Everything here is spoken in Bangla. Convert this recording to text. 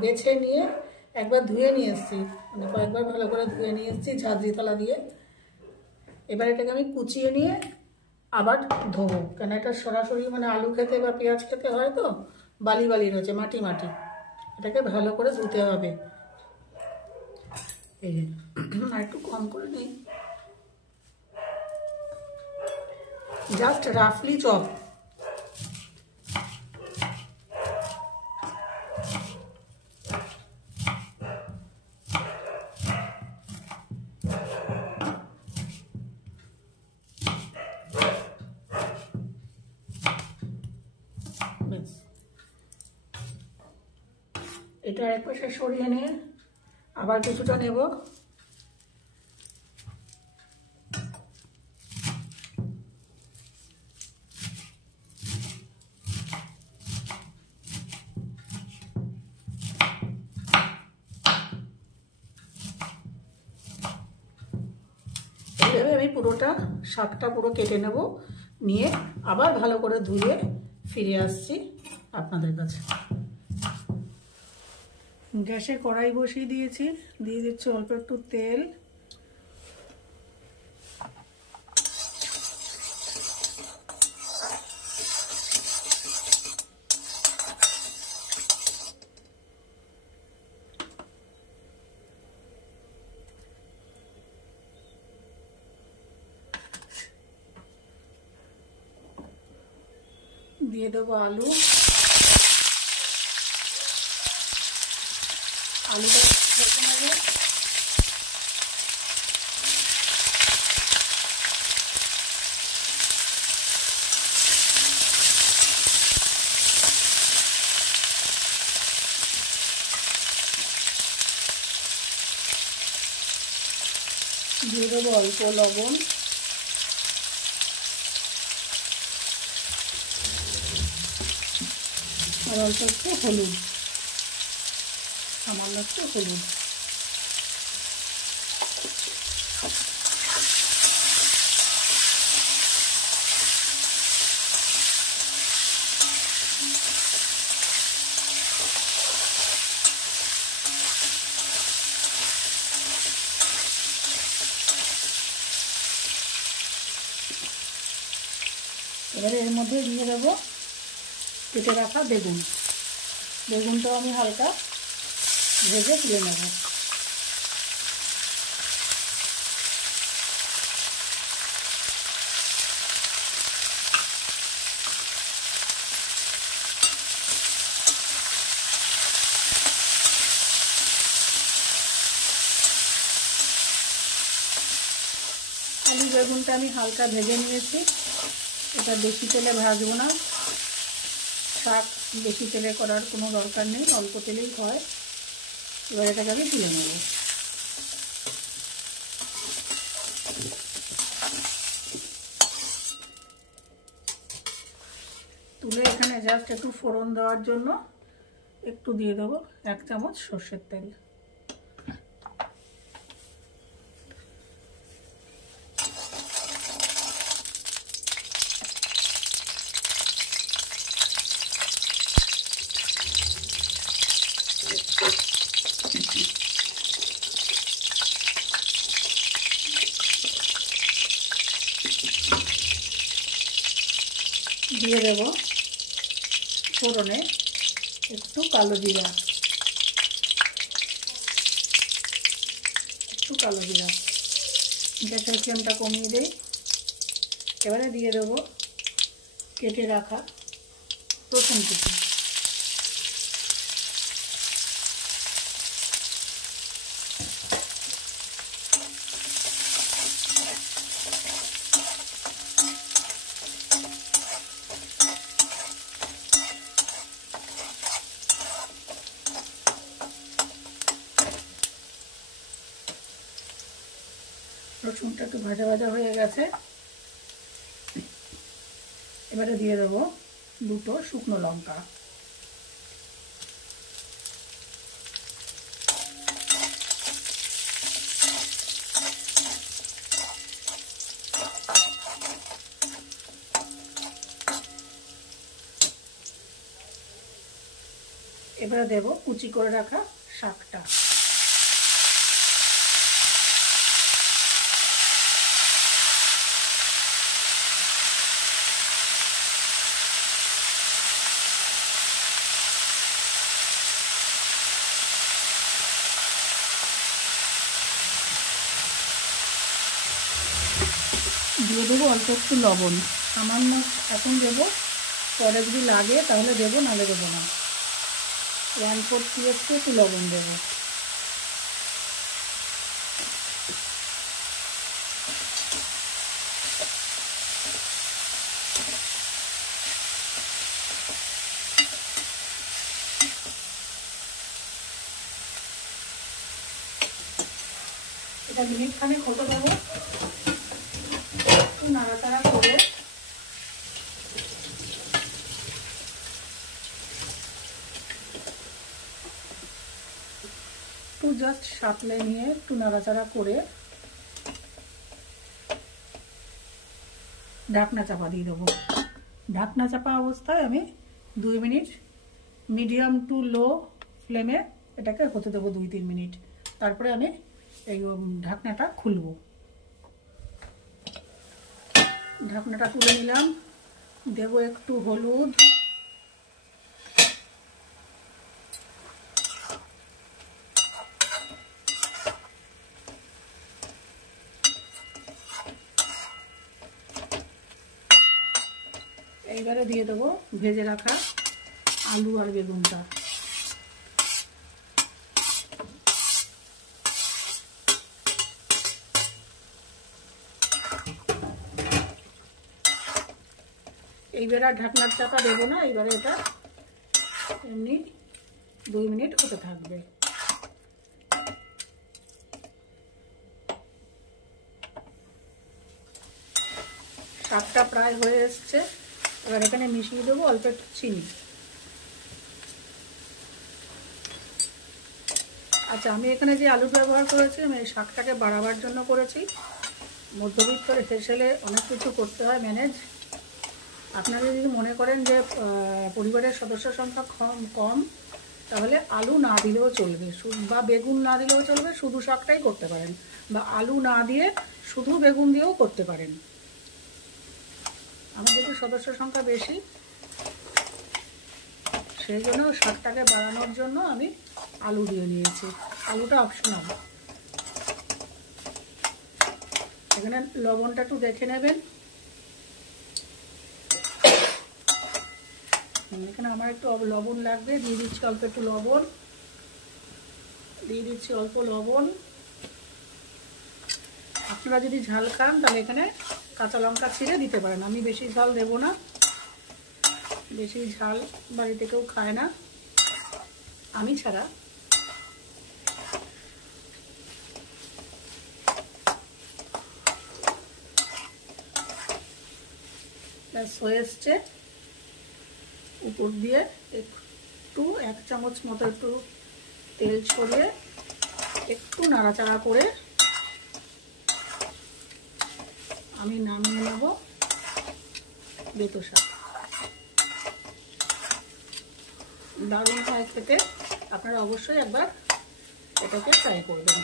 বেছে নিয়ে একবার ধুয়ে নিয়ে এসেছি, মানে কয়েকবার ভালো করে ধুয়ে নিয়ে এসেছি ঝাঁঝরি থালা দিয়ে। এবার এটাকে আমি কুচিয়ে নিয়ে আবার ধোবো, কেন এটা সরাসরি মানে আলু খেতে বা পেঁয়াজ খেতে হয় তো বালি বালি রয়েছে, মাটি মাটি। এটাকে ভালো করে ধুতে হবে। এই যে আর একটু কম করে নিই, জাস্ট রাফলি চপ। এটা এক পাশে সরিয়ে নিয়ে আবার কিছুটা নেব। এইভাবে আমি পুরোটা শাকটা পুরো কেটে নেব, নিয়ে আবার ভালো করে ধুয়ে ফিরে আসছি আপনাদের কাছে। গ্যাসে কড়াই বসিয়ে দিয়েছি, দিয়ে দিচ্ছি অল্প একটু তেল। দিয়ে দেবো আলু। আলুটা ভেজে নেব। দিয়ে দেবো অল্প লবণ, আর অল্প একটু হলুদ, সামান্য একটু হলুদ। এবারে এর মধ্যে দিয়ে দেবো কেটে রাখা বেগুন। বেগুনটাও আমি হালকা ভেজে তুলে নেব। আলু বেগুনটা আমি হালকা ভেজে নিয়েছি। এটা বেশি তেলে ভাজবো না, শাক বেশি তেলে করার কোনো দরকার নেই, অল্প তেলেই হয়। এবার এটাকে আমি তুলে নেব। তুলে এখানে জাস্ট একটু ফোড়ন দেওয়ার জন্য একটু দিয়ে দেবো 1 চামচ সর্ষের তেল। দিয়ে দেব ফোড়নে একটু কালো জিরা, গ্যাসের ফ্লেমটা কমিয়ে দেই। এবারে দিয়ে দেবো কেটে রাখা রসুন কুচি। রসুনটা একটু ভাজা ভাজা হয়ে গেছে। এবারে দিয়ে দেবো 2টো শুকনো লঙ্কা। এবারে দেব কুচি করে রাখা শাকটা। দিয়ে দেবো অল্প একটু লবণ, সামান্য এখন দেবো, পরে যদি লাগে তাহলে দেবো, নাহলে দেবো না। 1/4 টিস্পুন একটু লবণ দেবো। এটা মিনিট খানেক হতে দেবো, একটু নাড়াচাড়া করে একটু জাস্ট সাঁতলে নিয়ে একটু নাড়াচাড়া করে ঢাকনা চাপা দিয়ে দেবো। ঢাকনা চাপা অবস্থায় আমি 2 মিনিট মিডিয়াম টু লো ফ্লেমে এটাকে হতে দেবো 2-3 মিনিট। তারপরে আমি এই ঢাকনাটা খুলবো। ঢাকনাটা তুলে নিলাম, দেবো একটু হলুদ, এইবারে দিয়ে দেবো ভেজে রাখা আলু আর বেগুনটা। এইবারে আর ঢাকনার চাপা দেবো না, এইবারে এটা এমনি 2 মিনিট হতে থাকবে। শাকটা প্রায় হয়ে এসছে, এবার এখানে মিশিয়ে দেবো অল্প একটু চিনি। আচ্ছা, আমি এখানে যে আলু ব্যবহার করেছি আমি এই শাকটাকে বাড়াবার জন্য করেছি। মধ্যবিত্ত হেসেলে অনেক কিছু করতে হয় ম্যানেজ। আপনারা যদি মনে করেন যে পরিবারের সদস্য সংখ্যা কম, তাহলে আলু না দিলেও চলবে, বা বেগুন না দিলেও চলবে, শুধু শাকটাই করতে পারেন, বা আলু না দিয়ে শুধু বেগুন দিয়েও করতে পারেন। আমাদের তো সদস্য সংখ্যা বেশি, সেই জন্য শাকটাকে বাড়ানোর জন্য আমি আলু দিয়ে নিয়েছি। আলুটা অপশনাল। এখানে লবণটা একটু দেখে নেবেন। এখানে আমার একটু লবণ লাগবে, দিয়ে দিচ্ছি অল্প একটু লবণ, দিয়ে দিচ্ছি অল্প লবণ। আপনারা যদি ঝাল খান তাহলে এখানে কাঁচা লঙ্কা ছিঁড়ে দিতে পারেন। আমি বেশি ঝাল দেব না, বেশি ঝাল বাড়িতে কেউ খায় না, আমি ছাড়া। হয়ে এসছে। উপর দিয়ে একটু 1 চামচ মতো একটু তেল ছড়িয়ে একটু নাড়াচাড়া করে আমি নামিয়ে নেব বেতো শাক। দারুণ হয় খেতে, আপনারা অবশ্যই একবার এটাকে ট্রাই করবেন।